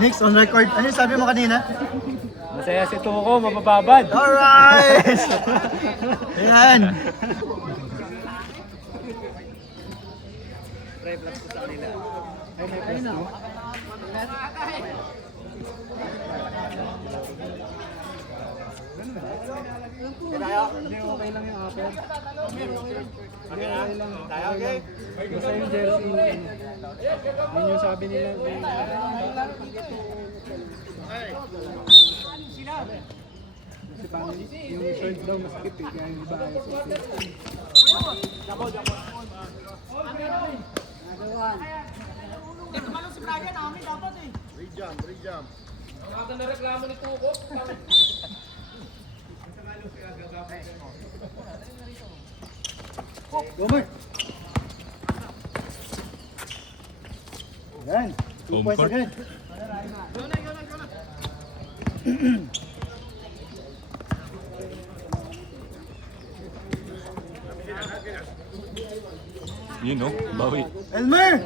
Next, on record. Ano yung sabi mo kanina? Masaya si Tuko, mabababad. Alright! Ayan. Hindi, okay lang yung upper. Okay lang. Tayo, okay? Basta yung jersey. Yun yung sabi nila. Kasi parang yung shirt daw masakit eh. Kaya hindi ba ayos. Rejump. Go, Mark. Yan. 2 Home points court. agad. Yun no, bawi. Elmer!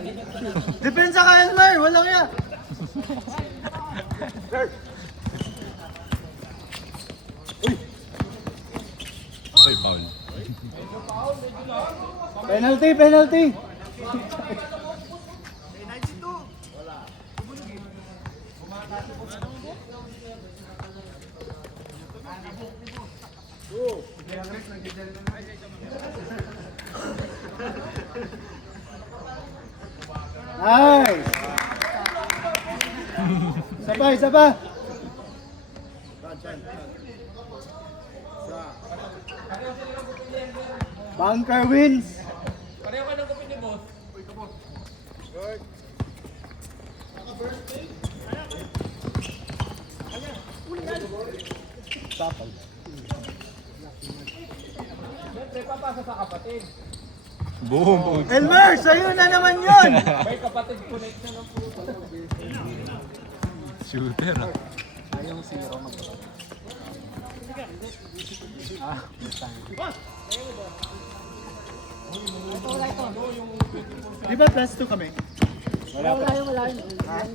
Depensa ka, Elmer! Walang ya! Ay, foul. Penalty! Nice! Isa pa! Bunker wins! Pareho ka ng kapit ni boss. Tapal. Siyempre, papasa sa kapatid. Boom! Elmer, sa'yo na naman yun! May kapatid connection ng puto. Shooter. Ayong zero mag Di ba plus 2 kami? Wala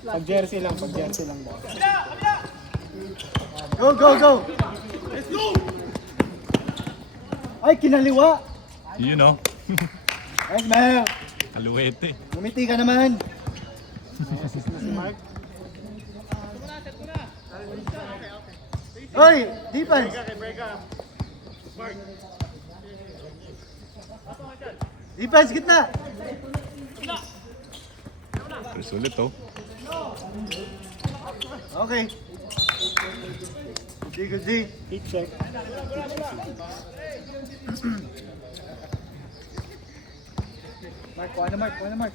Pag jersey lang daw. Go! Let's go! Ay, kinaliwa! Yun no, Nice, Mel! kaluwete. Gumiti ka naman! Hoy! Defense! Defense, gitna! Pero sulit oh. Okay. Good D. Heat check. Mark, kuha na Mark.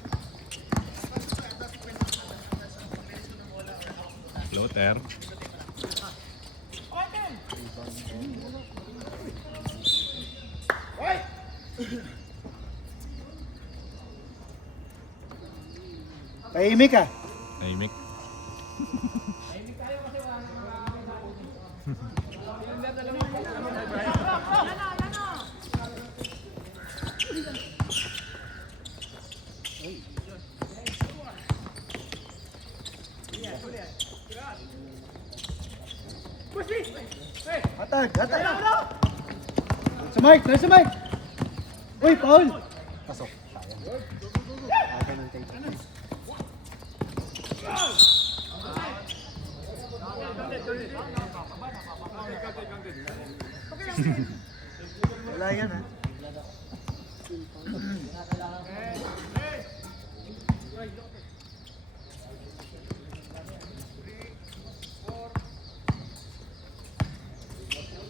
Floater. Tahimik ka. Naimik. Hatag. Sa Mike. Uy, Paul. Pasok. Okay ng take. Wala yan, ha?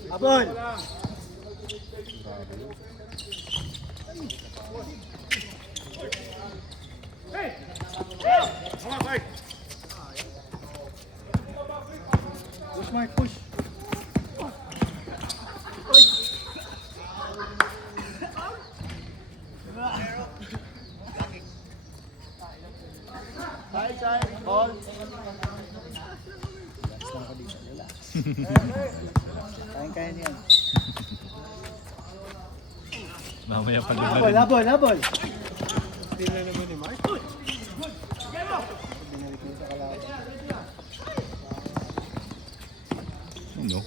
Abol! Push, Mark, push. Side, ball. Kaya niyan. Mamaya pa lima rin. Labol. Steal na naman ni Mark. no?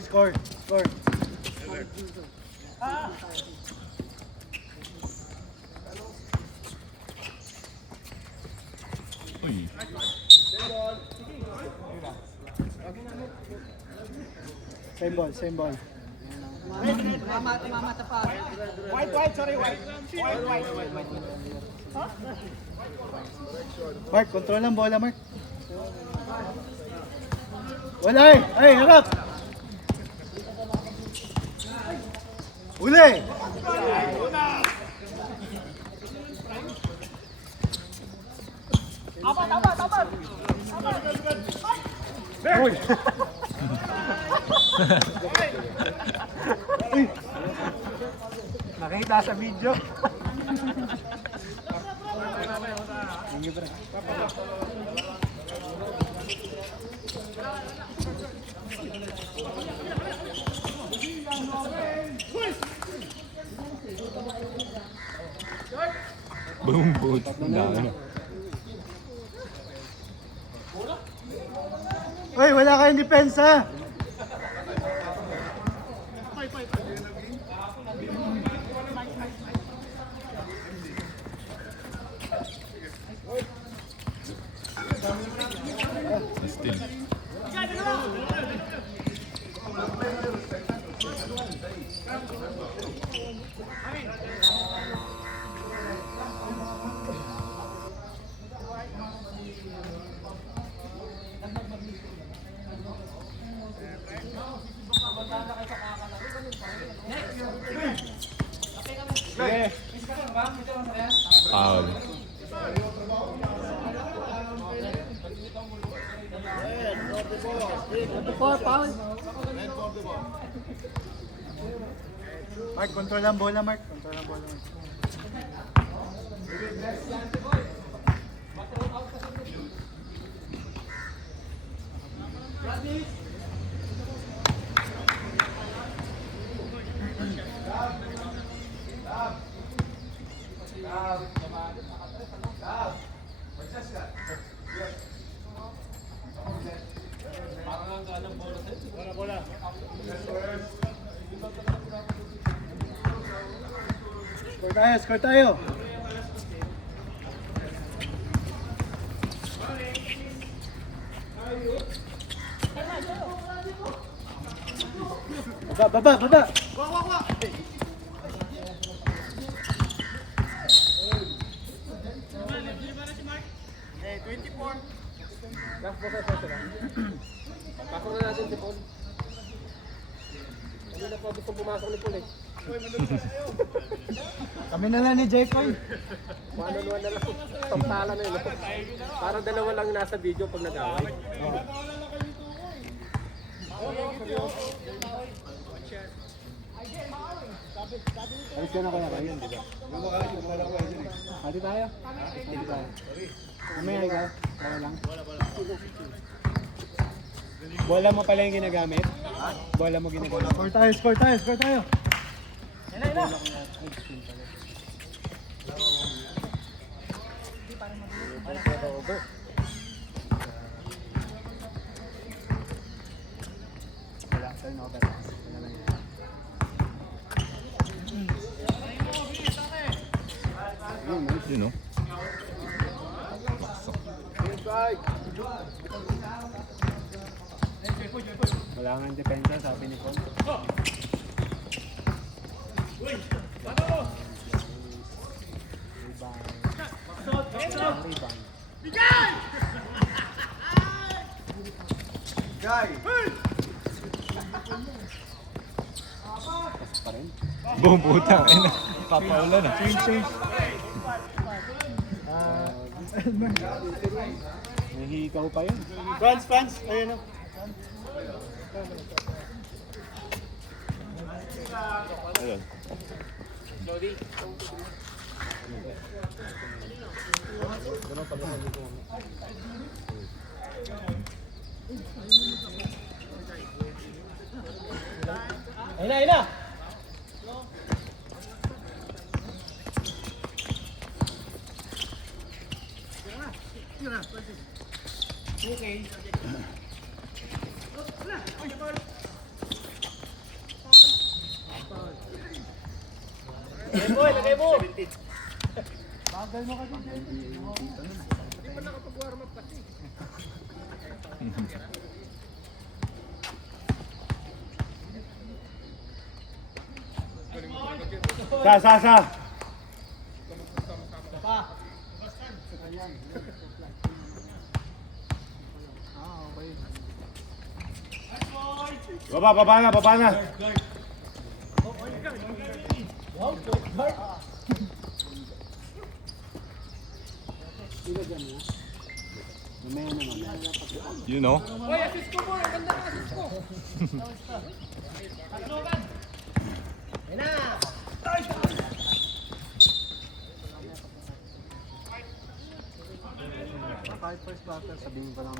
Score. Uy. Same ball. Mark, control ang bola, Mark. Wala eh! Ay, harap! Uli! Uy! Nakita sa video. Boom, boot. Dami. Uy, wala kayong depensa! Still. Foul. Mark, control ang bola, Mark. Control ang bola. Score tayo. Baba. Pasok na natin si Paul. Hindi na pa gusto pumasok ni Paul eh. Kami na lang ni Jaycoy. One-on-one na lang. Tampala na yun. Parang dalawa lang nasa video pag nag-away. Alis ka na kaya kayo, di ba? Hati tayo. Mamaya ikaw. Kaya lang. Bola mo pala yung ginagamit? Bola mo ginagamit? Score tayo. You know. Wala nga depensa, sabi ni Paul. Boom, puta. Papaulan na. Change. Nahihikaw pa yun. France. Ayun o. Ayun. Ayun na. Lagay mo! Bagal mo kasi, Jerry. Sa. Okay. Baba na. You know? Hoy, assist ko po! Ang ganda ng assist ko! Ayun na! Kahit first batter, sabihin ko lang.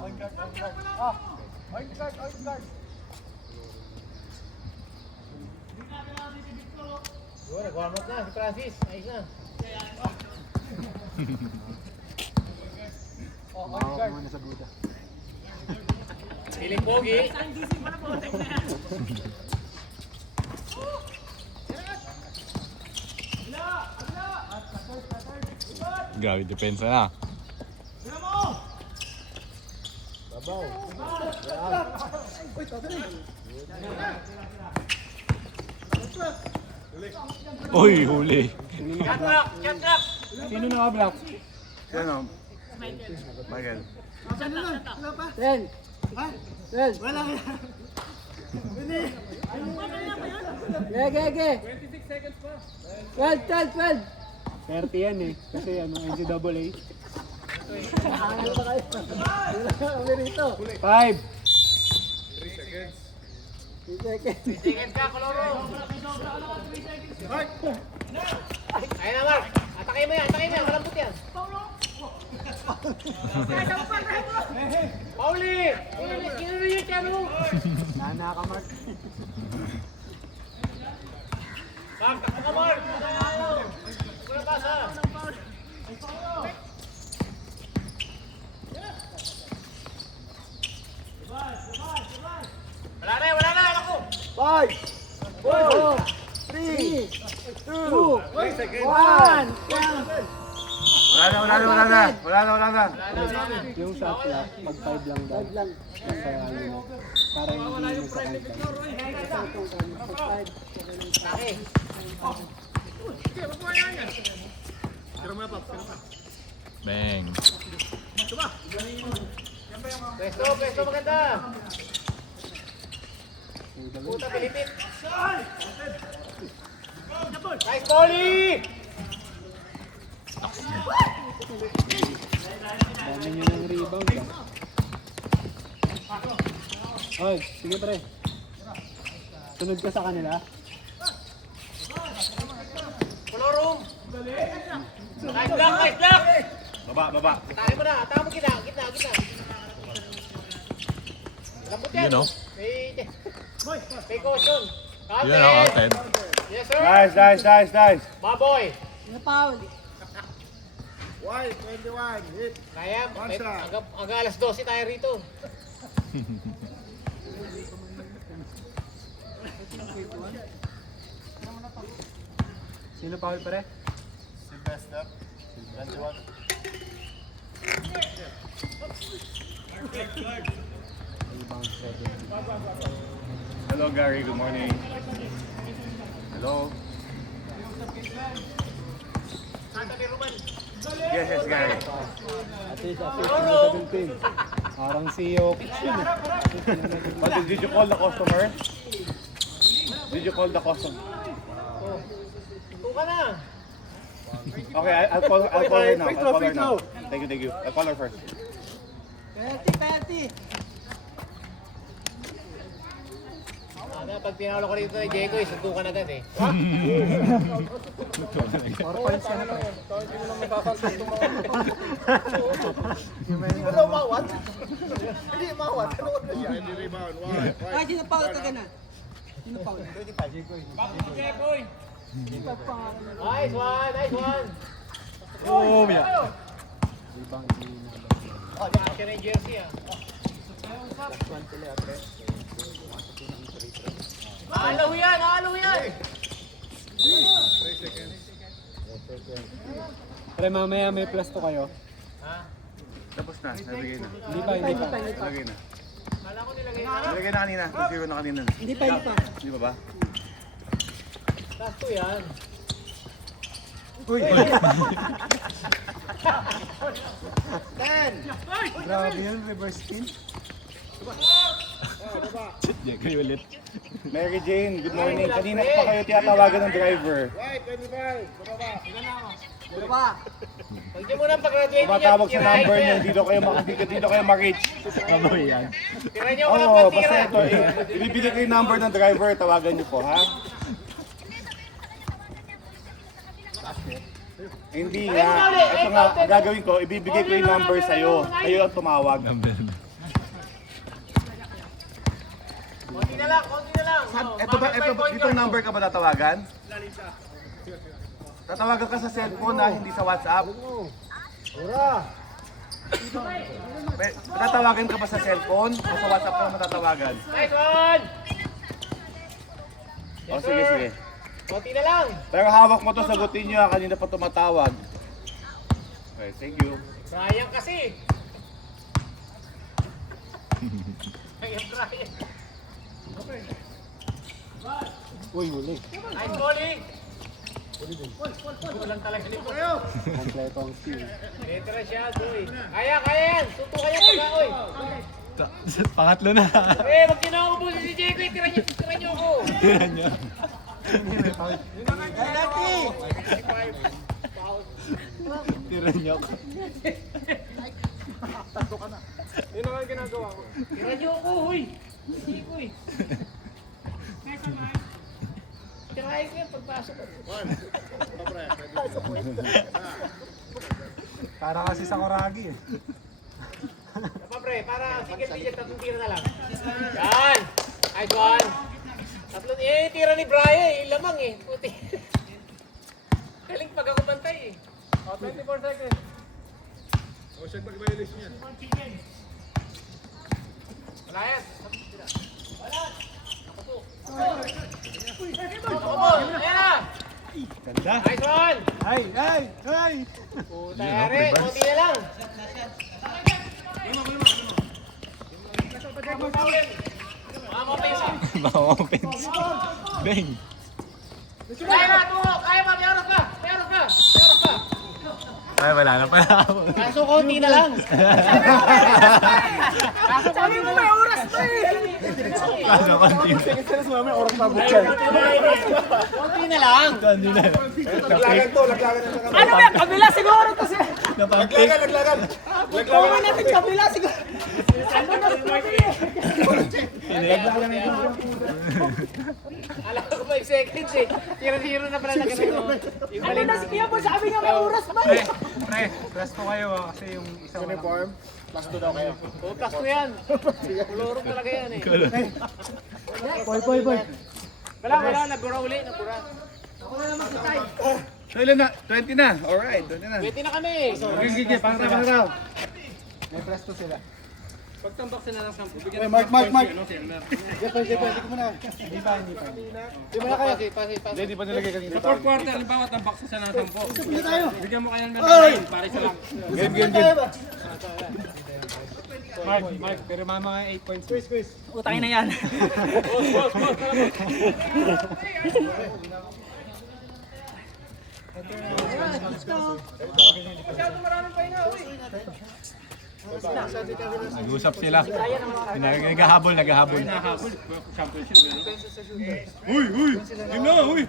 Yun, nag-warm up na si Francis. Ayos na. Mawak ko muna sa Buda. Piling pogi. Grabe, depensa na. Uy, huli. Sino naka-block? Ano? Michael. Ten! Wala ka. Ge. 12. 30 yan eh. Kasi ano, NCAA. Angal pa kayo. Kami rito. 5. 3 seconds. Tingin ka, Koloro. Ayun na, Mark. Atake mo yan. Malambot yan. Pauli! Kinuro yung channel mo. Nana ka, Mark. Mark, takbo ka, Mark. Kuna pasa. Wala na, anak ko. 5, 4, 3, 2, 1. Wala na. Yung shot clock, pag 5 lang daw. Kaya ano mo, para hindi mo sa Laki. Bang. Pesto, maganda. Puta, Pilipin. Nice, Polly! Dami nyo ng rebound ka. Oy, sige pre. Sunod ka sa kanila. Kolorum! Nice block! Baba. Atake mo na, atake mo gitna. Lambot yan. You know? May caution. Yun ang outed. Yes, sir. Nice. Maboy. Why? 21. Hit. Kaya, One shot. aga alas 12 tayo rito. Sino foul pre? Sylvester. 21. Rebound 7. Hello, Gary. Good morning. Hello. Santa ni Ruben. Yes, Gary. Assist number 17. Parang si Jokic yun eh. But did you call the customer? Did you call the customer? Tuka na. Okay, I'll call her now. Thank you. I'll call her first. Penalty. Pag pinalo ko rito ni Diego, sundukan agad eh. Or points ka na pre. Wala umawat. Hindi umawat. Ay, sino foul ka na? Sino foul? Nice one. Oh, yeah. Rebound si Nalo. Kasya na yung jersey ah. Alaw yan! Alaw yan! Pre, mamaya may plus to kayo. Tapos na, nalagay na. Hindi pa. Nalagay na. Kala ko nilagay na. Nalagay na kanina. Zero na kanina. Hindi pa. Di ba ba? Last 2 yan. Uy! Grabe yan, reverse spin. Jekoy ulit. Mary Jane, good morning. Kanina pa kayo tinatawagan ng driver. Huwag niyo muna pag-graduate niya. Tumatawag sa number niyo, dito kayo ma-reach. Aboy yan. Tira niyo ako ng Oo, pantira. basta ito, ibibigay ko yung number ng driver, tawagan niyo po, ha? Hindi nga. Ito nga, ang gagawin ko, ibibigay ko yung number sa'yo. Kayo ang tumawag. Number na. Konti na lang, konti na lang. Dito ang number ka ba tatawagan? Tatawagan ka sa cellphone na, hindi sa WhatsApp. Tatawagan ka ba sa cellphone o sa WhatsApp ka matatawagan? Nice one! O sige, sige. Konti na lang. Pero hawak mo to, sagutin nyo ha, kanina pa tumatawag. Okay, thank you. Brian kasi. Brian. Uy, huli. Nice bowling. Walang talaga ni Paul. Kompleto ang steal. Letra siya, boy. Kaya yan. Tutukan niya pagka, oy. Pangatlo na. Wag niyo na ubusin si Jekoy. Tira niyo ako. Tira niyo. Tira niyo. Tira niyo ako, huy. Jekoy. Tirahin ko yan pagpasok. Para kasi sa Koragi eh. Tama pre, para single digit, tatlong tira na lang. Yan! Nice one! Tatlong, tira ni Brian, lamang eh. Puti. Galing pag ako bantay eh. O, 24 seconds. O, siya pag-violation yan. Wala yan. Ayan na! Ganda. Nice one! Ay! Puta yari, konti na lang. Mga kompesa. Mga offense. Bang. Kaya na, tungo! Kaya pa, meron ka! Meron ka! Meron ka! Ay, wala na pala. Kaso konti na lang. Sabi mo may oras pa eh! Kaso konti. Konti na lang. Konti na. Ano ba? Kabila siguro to siya. Napampik. Kuha natin kabila siguro. Ano na Alam ko 5 seconds eh. Zero na pala na ganun. Ano na siya po sabi nga may oras pa eh. Pre, plus to kayo kasi yung isang uniform. Plus 2 daw kayo. Oh, plus ko yan. Kulurong talaga yan eh. Boy. Wala. Nagura uli. So ilan na? 20 na. Alright, 20 na. Pwede na kami. Sige, para raw. May plus to sila. Pagtambak sila ng 10. Hey, Mark. Jeff, ko muna. Hindi pa. Di ba na kayo? Hindi, di pa nilagay kanina. Sa fourth quarter, halimbawa, tambak sa sana 10. Bigyan mo kaya ng Oy! 9, pare sa lang. Game. Mark, pero mga 8 points. Squeeze. Utangin na yan. Nag-usap sila. Naghahabol. Uy! Yun na, uy!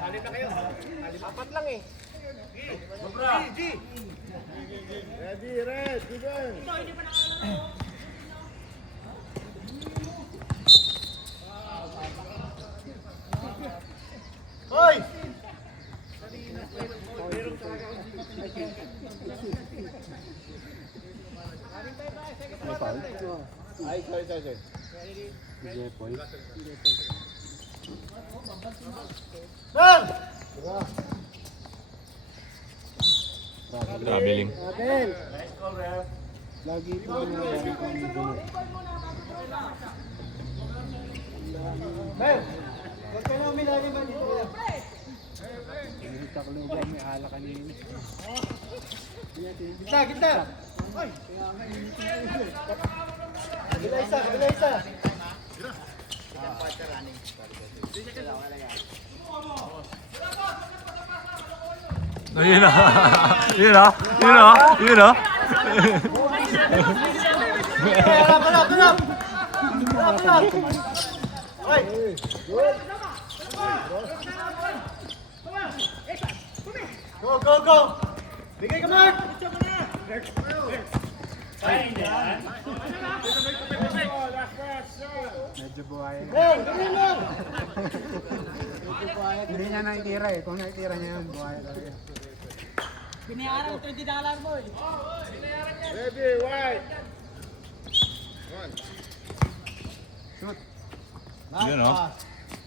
Alit na kayo. Apat lang eh. Hoy! Jepoy. Traveling. Abel! Lagi ito na lagi ko ang gulo. Mel! Huwag ka na umilalim ba dito? May takluban, may ala kanina. Gitna, gitna! Kabila isa, kabila isa! Yun na. Yun na. Yun na. Yun na. Palap! Ay! Go, go! Bigay ka, Mark! Medyo buhay. Hey, dali lang! Hindi niya nakitira eh. Kung nakitira niya yan, buhay talaga. Binayaran ko $20 mo eh. Yun o.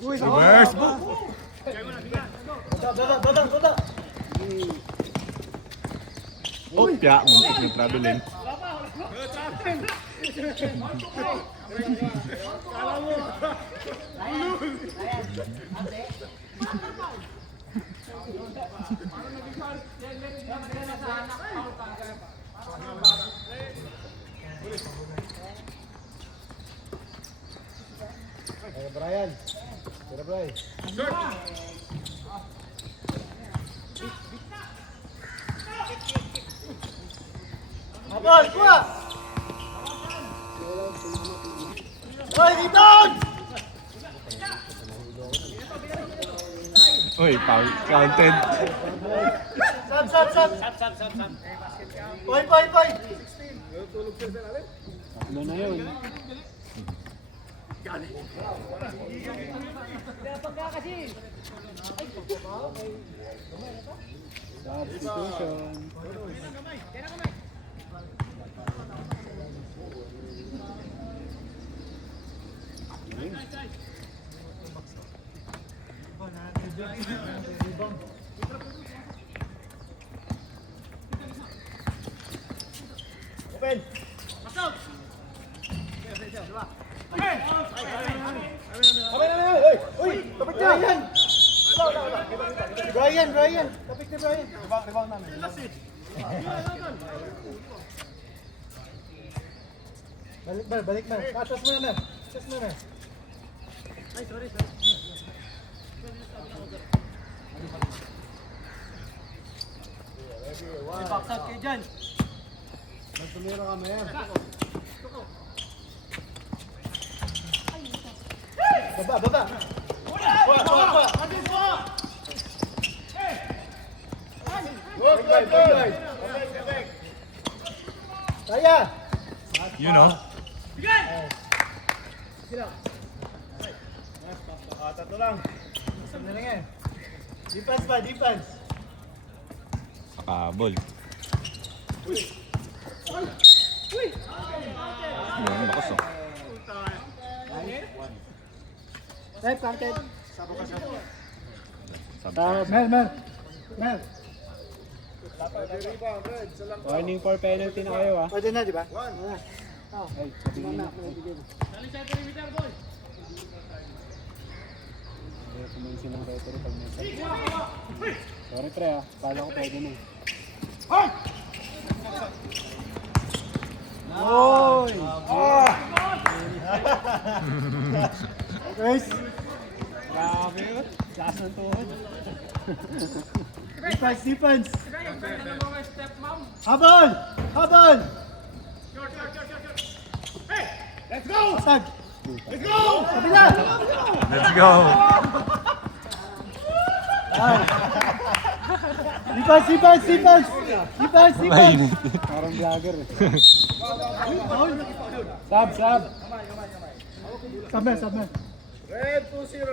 Uy, Reverse. Baba! Opya. Muntik na traveling. Brian. Tira, Brian. Abol, kuha! Hoy, dito! Uy, counted. Sab! Poy! Tatlo na yun. Substitution. Open! Uy! Kapit ka! Brian! Kapit ka, Brian! Rebound namin. Balik na. Atas mo na. Ay, sorry. May box out kayo dyan. Magtumira ka, Mayer. Baba! Kuha! Kaya! Yun o. Tatlo lang. Isang na lang eh. Defense. Pakabol. Yun, bakas o. Type counted. Sabi. Mel. Warning for penalty na kayo ah. Pwede na, di ba? Ay, sabihin na. Ayaw kumansin ng referee pag may sabi. Sorry pre ah, kala ko pwede na eh. Oy! Guys! Grabe yun. Lakas ng tuhod. Defense! Habol! Let's go! Sag! Let's go! Kabila! Let's go. Defense! Parang vlogger eh. Sab! Sab. Red 2-0.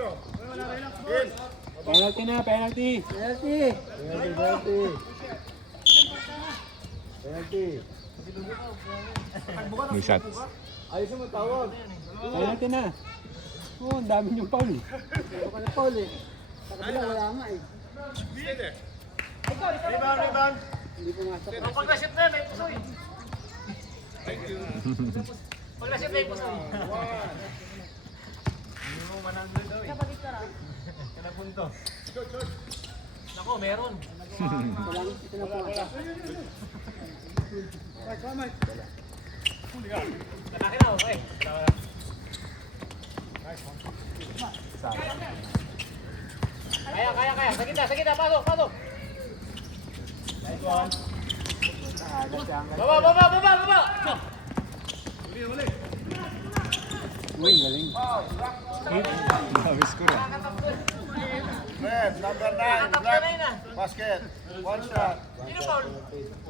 Penalty! No shots. Ayos mo tawag. Kaya natin na. Oo, ang dami niyong foul. Ano ka na foul eh. Sa kabila, wala nga eh. Rebound. Hindi pumasok. Pag na-shoot na, may pusoy. Pag na-shoot na, may pusoy. Nako, meron. Walang pinapumasok. Lalaki na, okay. Kaya. Sa gitna, pasok. Baba. Uy, galing. Nabis ko rin. Red, number 9, Tatapos na yun ah. basket. One shot. Sino foul?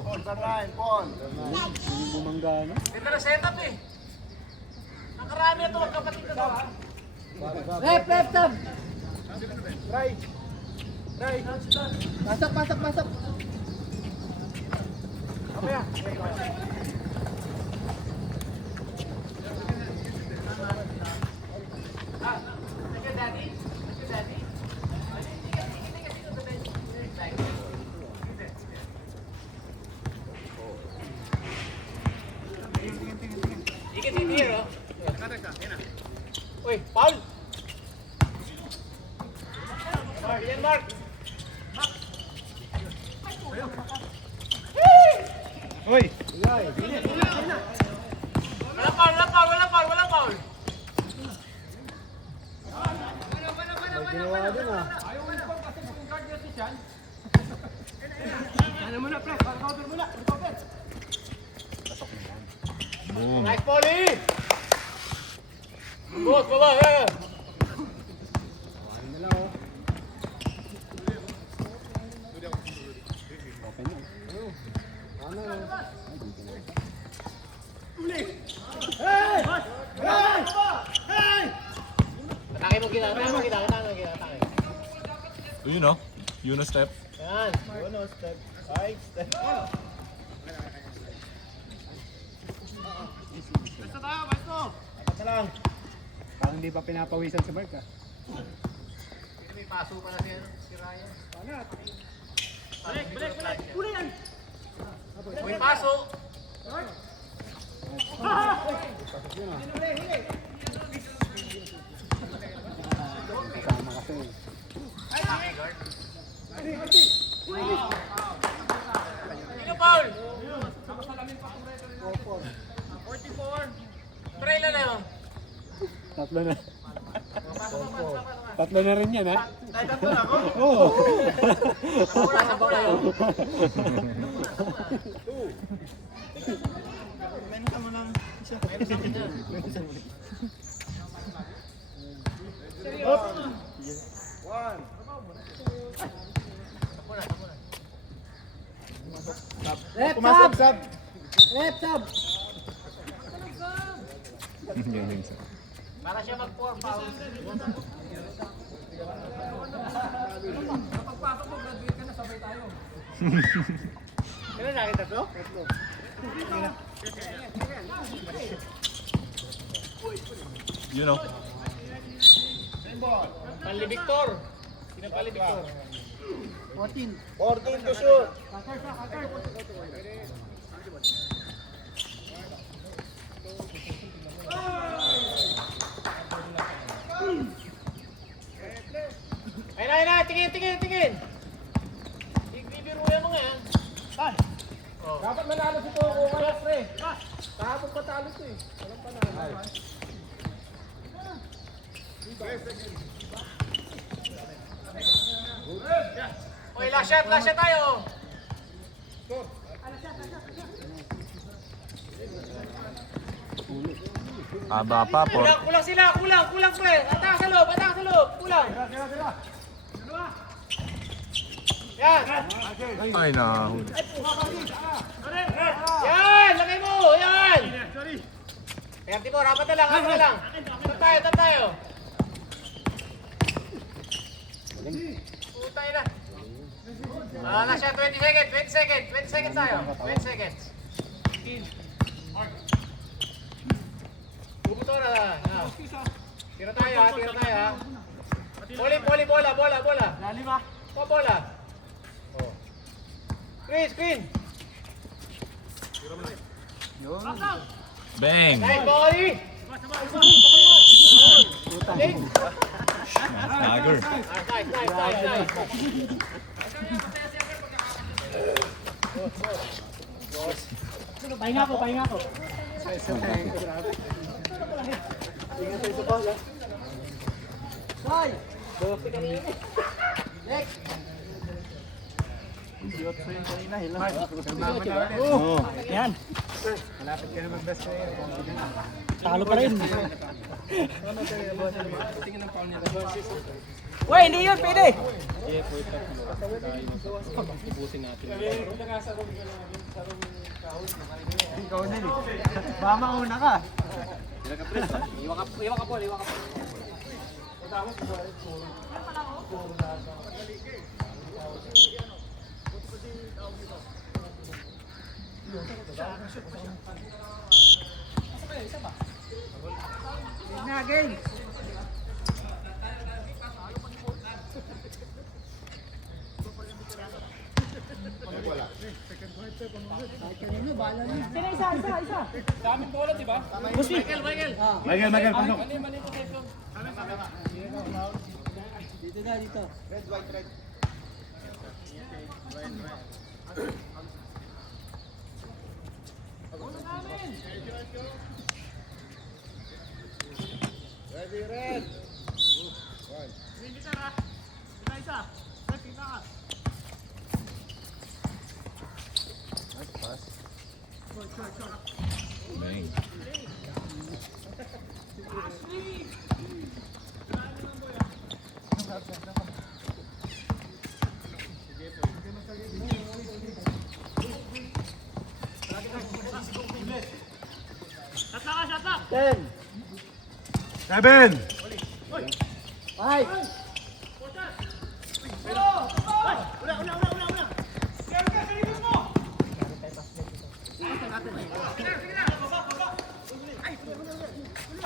Number 9, Paul. Hindi bumangga na. Ganda na setup eh. Nakarami na ito, magkapatid na ito. Left, tab. Right. Pasok. Thank you, Daddy. You can see it here, oh. Uy, foul! Mark! Uy! Walang foul! Ginawa din ah. Boom. Nice volley! Boss, baba, eh! Ano lang oh. Open na. Ano? Atake mo kita. Yun o. Yun na step. Yan. Step. 5 step. Apat na lang. Parang hindi pa pinapawisan sa Mark ah. May paso pa na si Ryan. Balik. May paso. Kasama kasi. Sino foul? 44. Trailer na yun. Tatlo na. Tatlo na rin yan ha? Ay, tatlo na ako. Oo. Sa pula yun. Left, tab. Ganyan siya. Para siya mag-4 foul. Kailan nakin tatlo? Yun o. Pali Victor. Sino Pali Victor? 14 to shoot. Ay, tingin. Bibiro yan mo nga yan. Dapat manalo si Toko ngayon, pre. Kahapon patalo to eh. Walang panalo. Oy, last shot tayo. Haba pa po. Kulang sila, kulang pre. Atang sa loob, kulang. Yan. Ay, nahuli. Yan, lagay mo. Yan. Kaya Timor, apat na lang. Tap tayo. Putay na. Last shot, 20 seconds tayo. 20 seconds. Tira tayo ha, tira tayo ha. Poli, bola. Lalim ah. Bola. Oh. Screen. Bang! Nice, Boli. Ling. Snagger. Nice. Pahinga ko. Yan. Malapit ka na mag-best player. Talo pa rin. Wey, hindi yun, pwede. Ikaw na eh. Baka mauna ka. Iwan ka po. Again. Isa. Daming bola, di ba? Michael, pasok. Dito. Bang. Ten. 7. Five.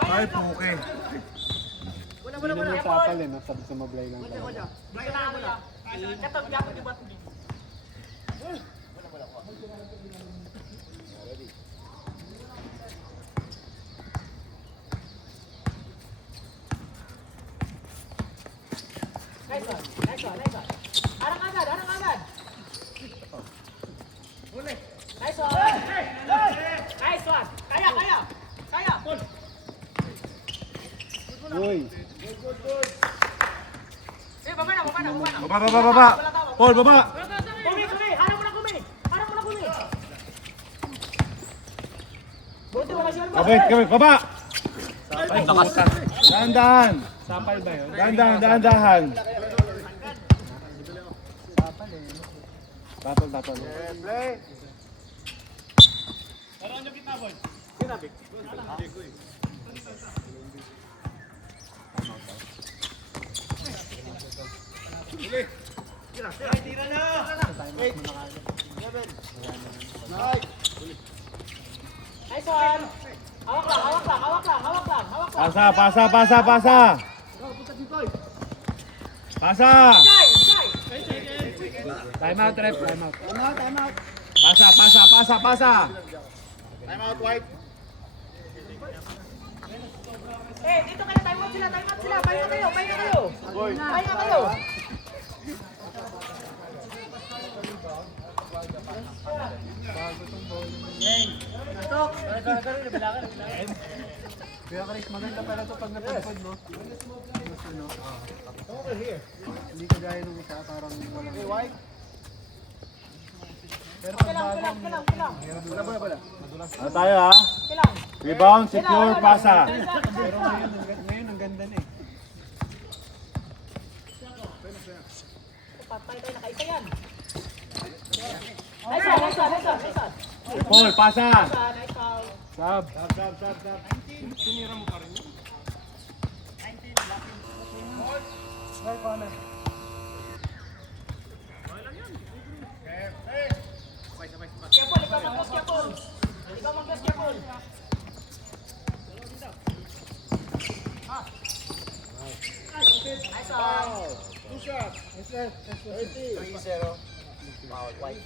Ay, puke. Hindi naman sapal eh. Nasa sumablay lang. Nice one. Arang agad. Nice one. Kaya. Uy. Baba na. Baba. Paul, baba. Kumi. Harap mo na kumi. Buti mo kasi yun. Kami, baba. Ang lakas. Dahan. Sapal ba yun? Dahan. Tapol. Nice one. Hawak lang. Pasa. Time out, ref. Time out. Pasa. Dito kayo, time out sila. Pahinga kayo. Kaya Chris, maganda pala ito pag napagpag, no? Hindi ka gaya nung isa, parang walang... Pero pag bagong... Wala. Ano tayo ha? Rebound, secure, pasa. Pero ngayon ang ganda na eh. Patay tayo, nakaisa yan. Nice one. Paul, pasa. Nice foul. Sab. Careful, ikaw mag-close, careful. Two shots. 3-0. Foul, white.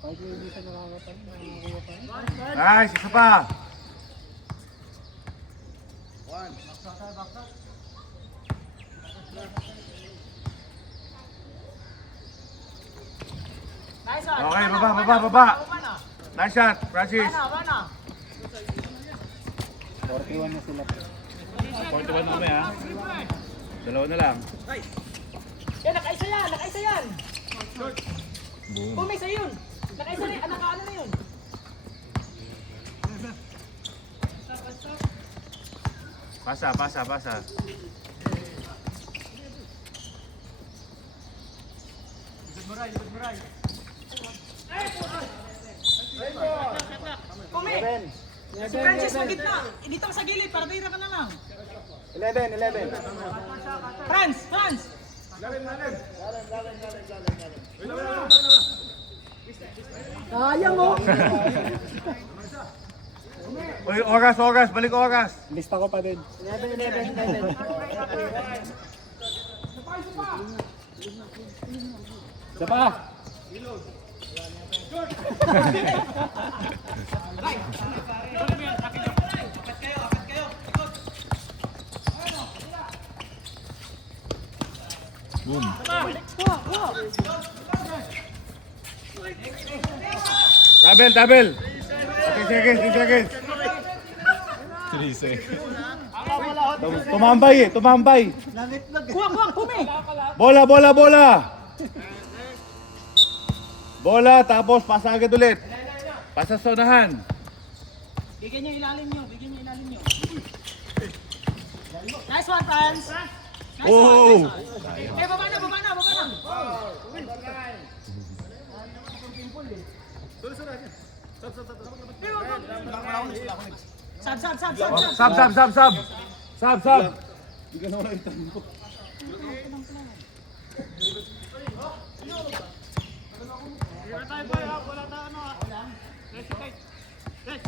Kahit hindi siya nakakapan, nakakuha pa. Nice, isa pa. Okay, baba. Nice shot, Francis. 41 na sila. 41 na kami ha. Dalawa na lang. Yan, nakaisa yan. Boom. Bumisa yun. Nakaisa na yun. Nakaano na yun. Pasa. Kumi! Si Francis sa gitna. Dito ka sa gilid para tira ka na lang. 11. Franz! Sayang mo! Uy, oras, balik oras. Lista ko pa din. 11. Isa pa! Boom. Double. 15 seconds. 3 seconds. Tumambay. Kuha, Kumi! Bola. Bola, tapos pasa agad ulit. Pasa sa unahan. Bigyan niyo ilalim niyo. Nice one, Franz! Oh! Eh,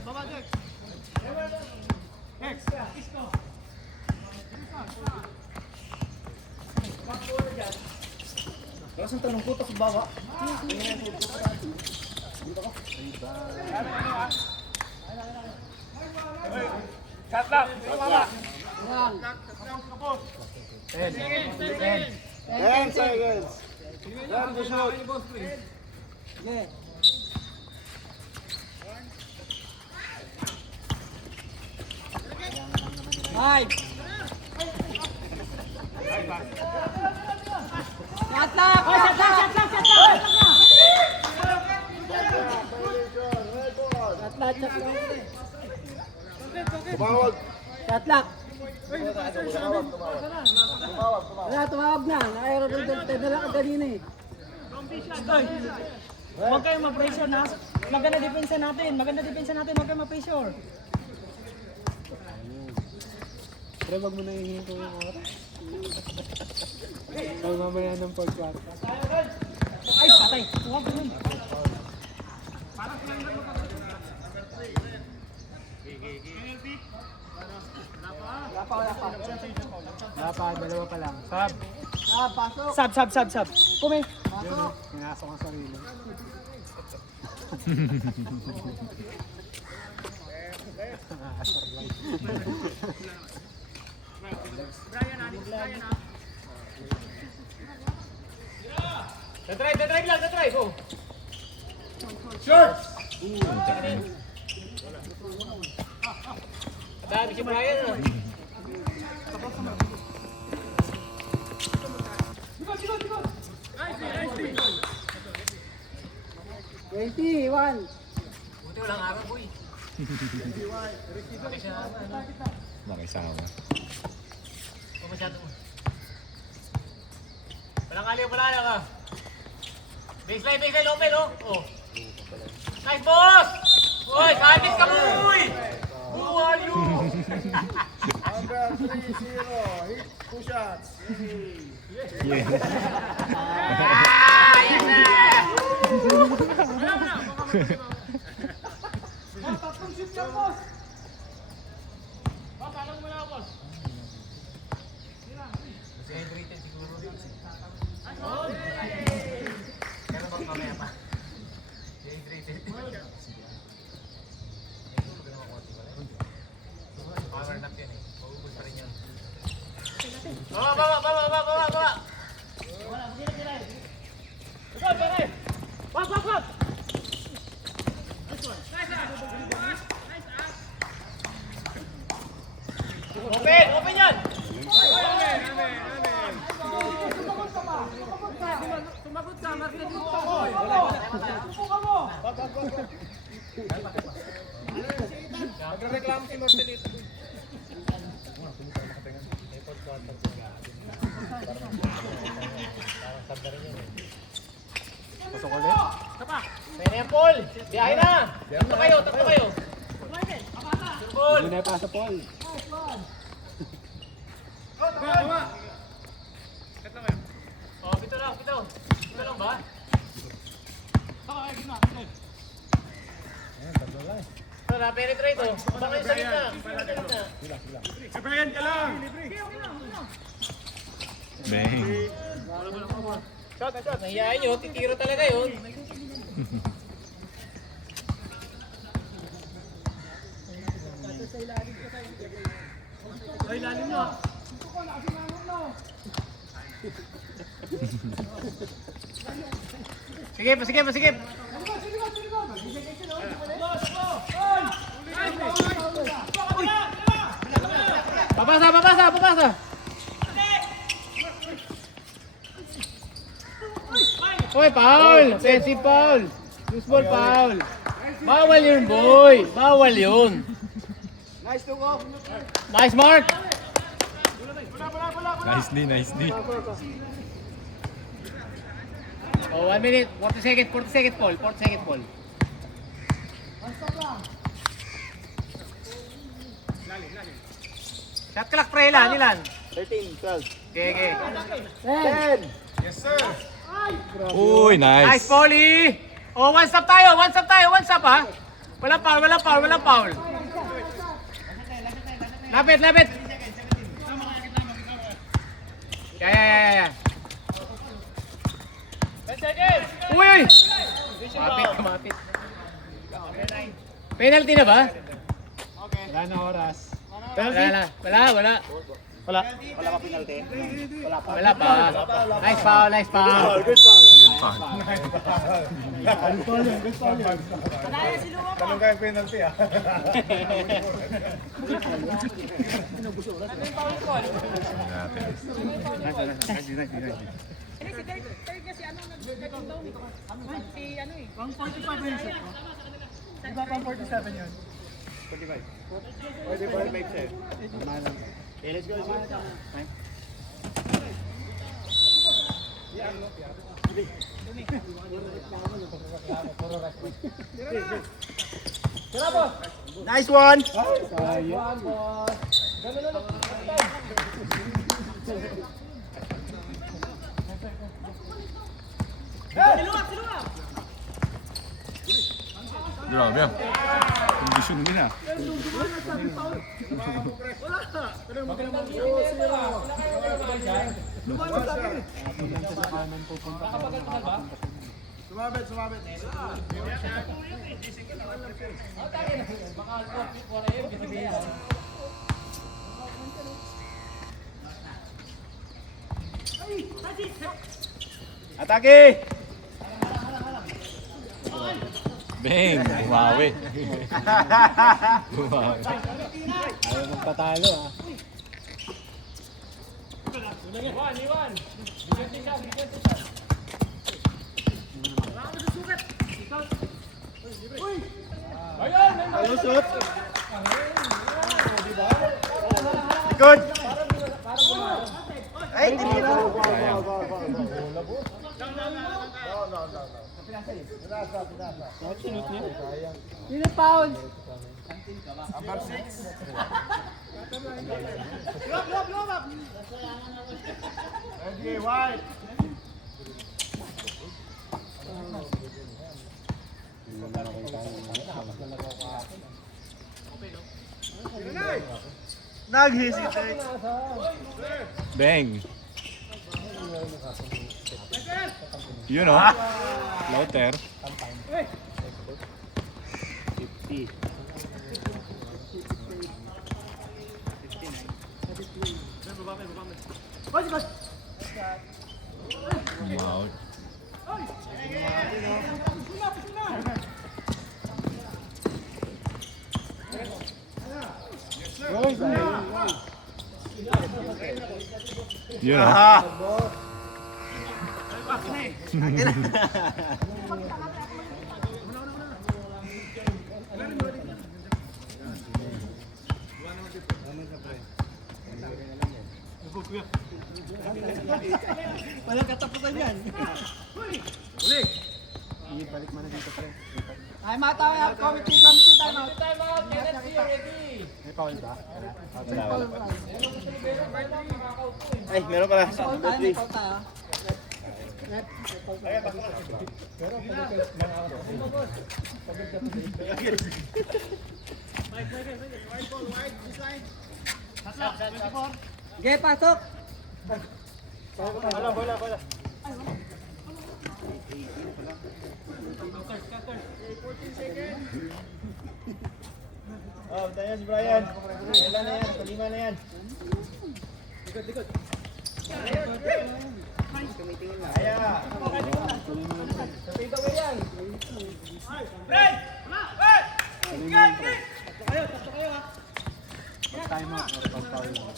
baba na! Sab. Tatlak! Wala, tumawag na. Na-aerodel na lang kanina eh. Huwag kayong ma-pressure na. Maganda depensa natin. Huwag kayong ma-pressure. Pero wag mo na ihinto yung oras. Ay, mamaya ng pagkat. Ay, patay. Huwag yun. Wala pa, dalawa pa lang. Sab! Sab. Kumi! Yun eh, pinasok ang sarili. Asar lang. Drive lang. Go. Dami si Brian. 21! Buti walang araw, boy. Nakisama. Huwag masyado mo. Walang aliw ka. Baseline, open, oh. Nice, boss! Uy, kalit ka mo, uy! Who are you? Number 3-0. Hit 2 shots. Yeah. Yes, sir! Tatlong shoot yan, boss. Baba. Open yan! Sumagot ka, Martin. Suko ka mo. Nagreklamo si Marcelito. Pwede yan, Paul. Biyahe na. Tatlo kayo. Paul. Hindi na ipasa, Paul. Oh, pito lang. Pito lang ba? Ito na, penetrate oh. Baka yung sa gitna. Sabayan ka lang! Bang. Shot. Nahiyain nyo, titiro talaga yun. Ay, lalim nyo. Sige, pasigip. Papasa. Hoy, foul! Offensive foul! Loose ball foul! Bawal yun, boy! Bawal yun! Nice mark! Nice D. Oh, 1 minute. 40 second ball. Shot clock, pre, ilan? 13, 12. Okay. 10! Yes, sir! Uy, Nice, nice. Paulie! Oh, one stop ha? Walang foul. Lapit. Yeah. Uy! Kumapit. Penalty na ba? Wala na oras. Wala. Wala pa penalty. Wala pa. Nice foul. Good foul. Good foul. Tanong kayo penalty ah. Okay, let's go. Nice one! Grabe ah. Kondisyon nila. Atake! Bang! Bumawi. Ayaw magpatalo, ah. Lusot! Likod! Ay, tinira! Yun ang foul. Number 6. Ready, white. Nag-hesitate. Bang. Yun o. Lauter. 50. Out. Yun o. Walang katapusan yan. Sige, balik mo na dito, pre. Ay, mata, committee, time out. Time out, Kenneth, be ready. May foul ba? Ay, meron pala. Ay, may foul tayo. Sige, pasok. Oh, tayo si Brian. Kailan na yan? Kalima na yan. Kaya. Time out or pag-foul mo.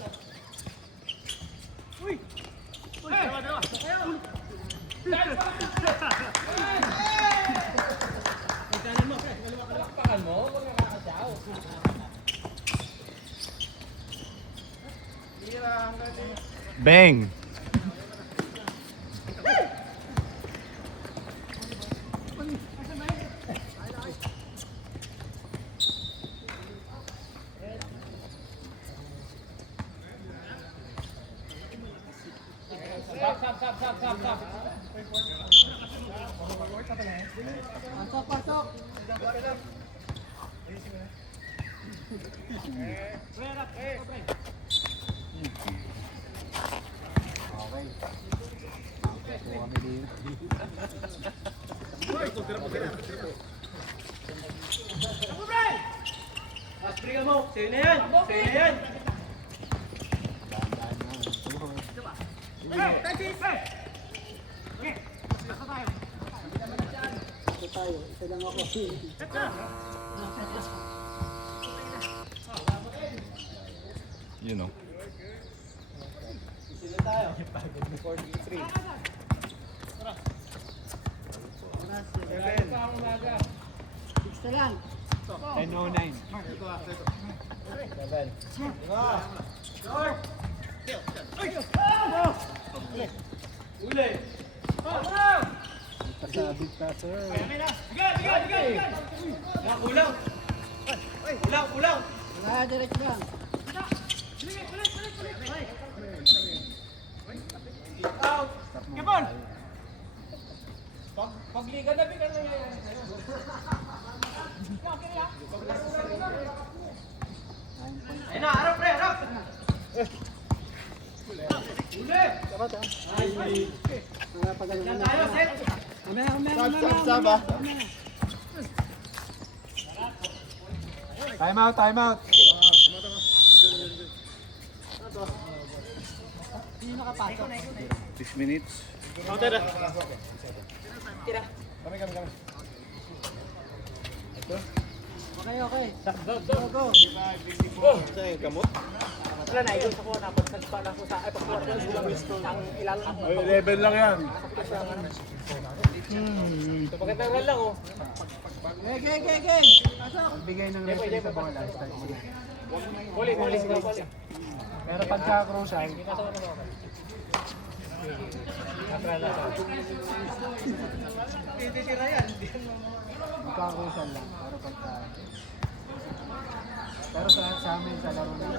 Bang. Pasok, pasok. Okay. So kami dito. Ito tayo, isa lang ako. You know. Isa lang. 10:09. Pasabit pa, sir. Wala, direct lang. Pagliga na, bigyan na yan. Wala pa ganun. Mamaya. Sab ah. Time out, time out. Sino nakapasok? 6 minutes. Okay. Go. Wala na, ikot ako, napagsalpa na ako sa, ay, pagkuha ko ang ilalang. Ay, 11 lang yan. So, magandang run lang, oh. Okay. Pasok. Bigay ng referee sa bola. Start mo na. Huli, sigaw, huli. Pero pagka crucial, pagka crucial lang. Pero sa amin, sa laro na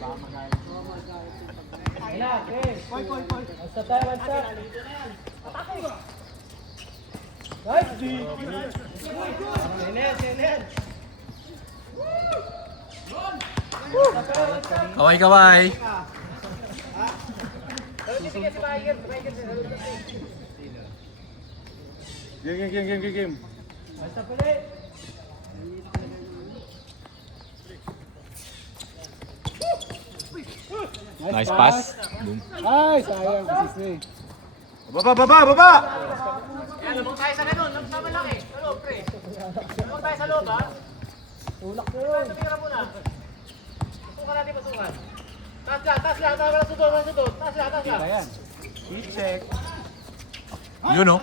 baka magalit. Koy. Basta tayo, basta. Nice, G! Kaway-kaway. Sige, si Bayer. Bayer, Game. Basta pala. Nice pass. Boom. Ay, sayang. Assist na eh. Baba! Yan, lumang tayo sa ganun. Sa malaki. Sa loob, pre. Lumang tayo sa loob, ha? Tulak ko yun. Tumira muna. Pasukan natin, pasukan. Taas lang. Walang sudot. Taas lang. Ayan. Heat check. Yun oh.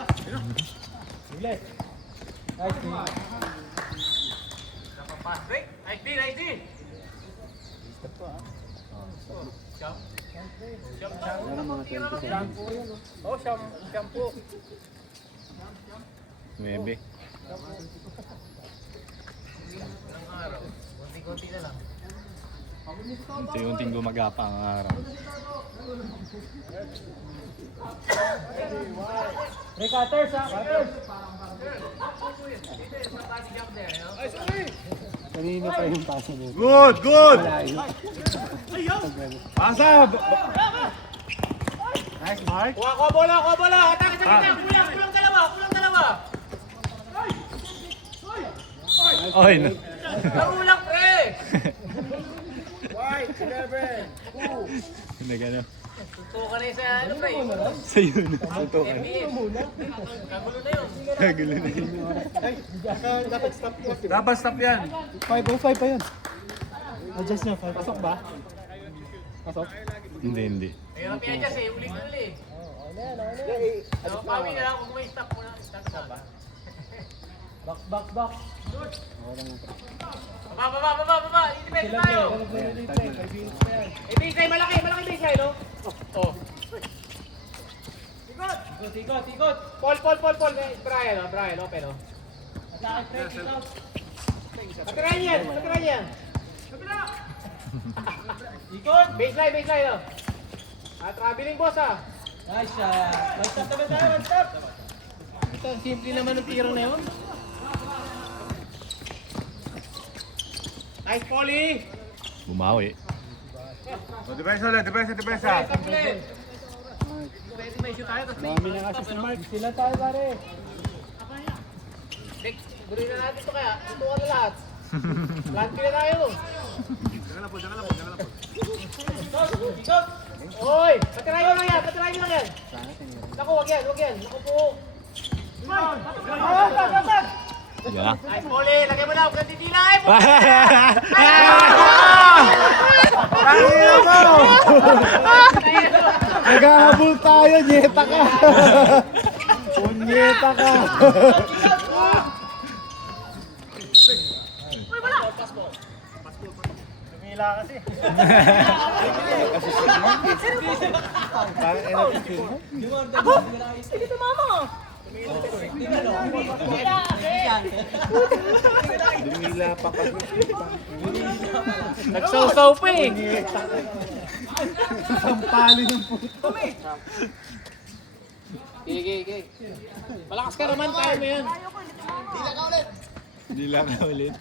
Ulit. Nice, G. Break. Nice D. Wala mga 20 seconds. Oh, shampoo. 9. Konti-konti na lang. Unti-unting gumagapa ang araw. Hey, cutters ha, cutters. Kanina pa yung paso mo. Good! Malayo. Pasa! Nice, Mark. Kuha ko bola. Atake sa gitna. Kulang dalawa. Oy, no. Kulang, pre. Nagano. Tutukan na yun sa ano, pre. Sa yun. Tuntukan. FPS. Kagulo na yun. Kagulo na yun. Dapat stop yan. 5:05 pa yun. Adjust na, 5. Pasok ba? Pasok? Hindi. Mahirap yan dyan eh. Uli. So, pawi na lang kung may stop muna. Stop ba? Back. Baba. Independent tayo. Baseline, malaki baseline, no? Oh. Ikot. Paul. Brian, open, oh. Patirahin yan. Ikot. Baseline, oh. Traveling boss, ah. Nice shot. One stop naman tayo, one stop. Ito, simple naman ang tiro na yun. Nice, Polly. Bumawi. Depensa ulit. Pwede may shoot tayo, tapos may... Dami na kasi si Mark. Sila tayo, pare. Gurin na natin ito kaya. Tutukan na lahat. Lahat pila tayo. Oy! Patirahin nyo lang yan. Naku, wag yan. Naku po. Yeah. Nice, Polly. Lagay mo na. Huwag nanditila. Naghahabol tayo, nyeta ka. Punyeta ka. Tumila kasi. Sige, tumama. Dumila pa kasi. Nagsawsaw pa eh. Sampali ng puto. Okay. Malakas ka naman. Kaya mo yan. Hindi lang ulit.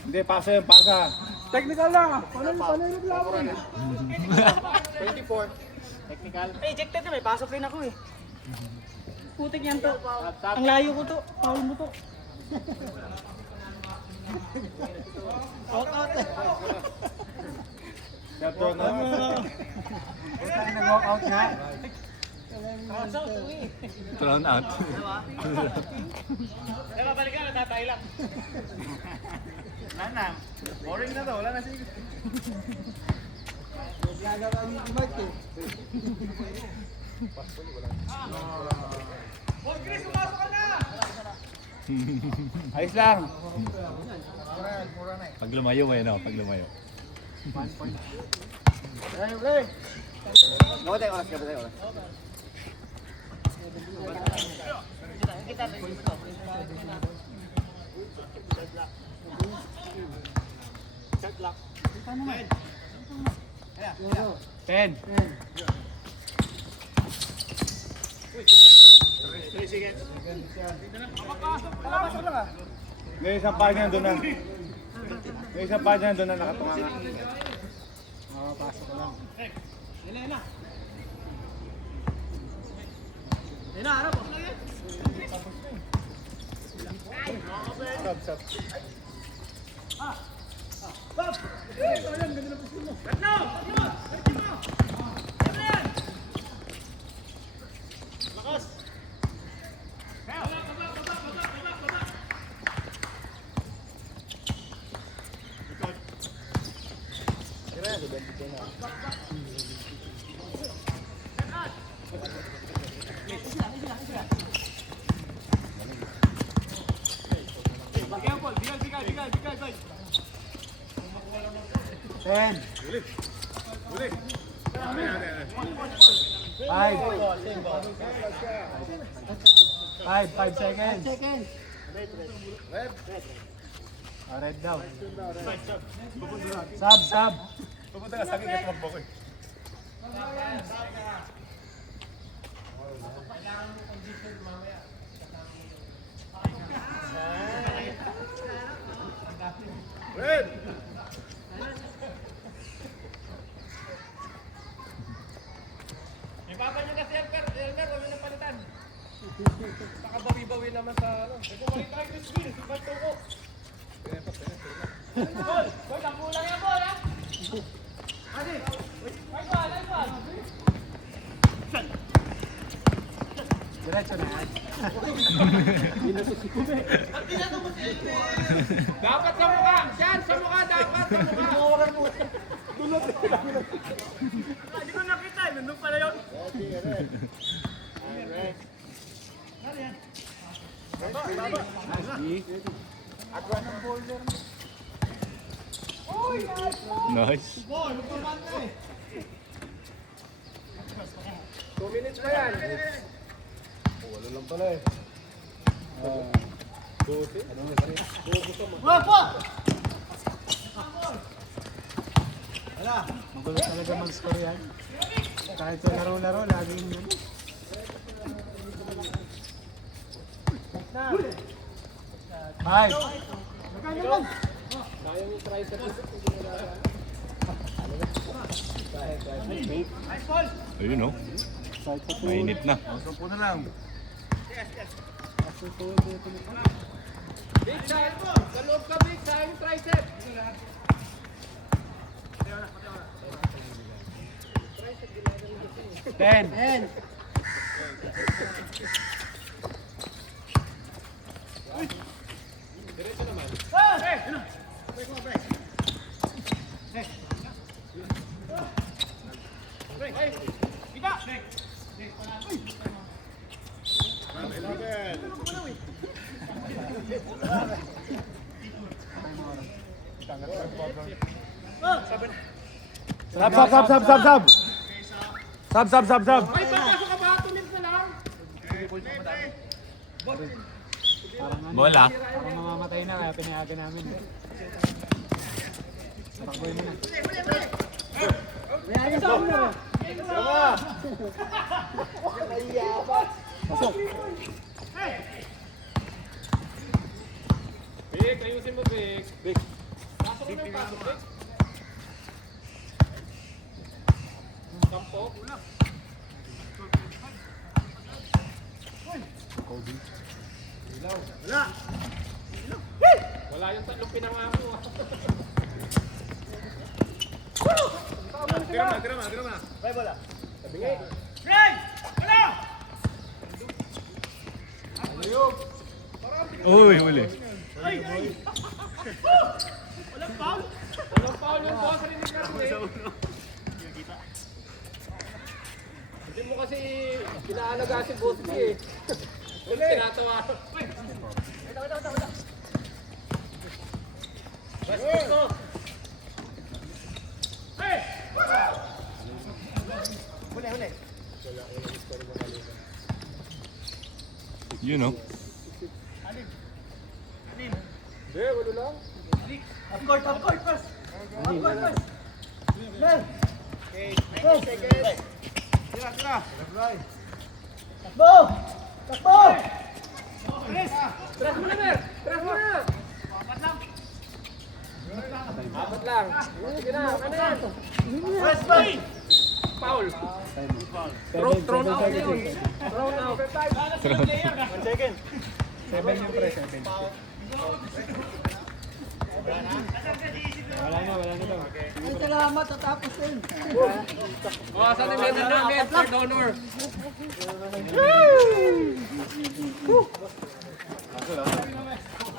Hindi, pasa. Technical lang. Paano yung laban? 24. Technical. Ejected na, may pasok rin ako eh. Putik yan to. Ang layo ko to. Foul mo to. Out. Shot na. Punta ka nag-walk out nga. Thrown out. Babalik ka, natatay lang. Boring na to. Wala na sige. Gagawa niyo si Mark eh. Ayos lang. Pag lumayo no? Pag lumayo. May isang pagina doon na. May isang pagina doon na nakatunganga. Makapasok ka lang. Ten. Five seconds. Red down. Sub. Pupunta ka sa akin kahit magbo ko eh. Red! Ibaba nyo na si Elmer, huwag nyo na palitan. Baka bawi-bawi naman sa ano. Ito, balik tayo Chris Will, si Bato ko. Boy, ang kulang yan, boy, ha? Adi, ay ball. Diretso na yan. Dapat sa mukha, Sean, sa mukha, dapat sa mukha. Hindi ko nakita, nandun pala yun. Nice. 2 minutes pa yan. Magulo talaga mag-score yan. Kahit sa laro-laro, laging yun. Five. Ayun, oh. Mainit na. Sampu na lang. Big side mo, sa loob ka big, sa yung tricep. Ten. Sab. Ay, papasok ka ba? Tulim na lang. Bola. Parang mamamatay na, kaya pinayagan namin. Takboy mo na. Big, ayusin mo, Big. Pasok mo ng pasok, Big. Kampo. Wala yung tatlong pinangako. Grama. Bay, bola. Tabingi. Uy, huli. Walang foul yung boss. Rinig na rin eh. Hindi mo kasi pinaalaga si boss eh. Wala tinatawa. Basket ko. You know. Hindi, wala lang. Tres mo na, Mer! Tres mo na! Apat lang. Sige na, ano yan? Foul. Thrown out na yun. Thrown out. 1 second. 7 yung pre, 7. Wala na daw. Ay, salamat. Tatapos din. O, asan yung medal namin? Third honor.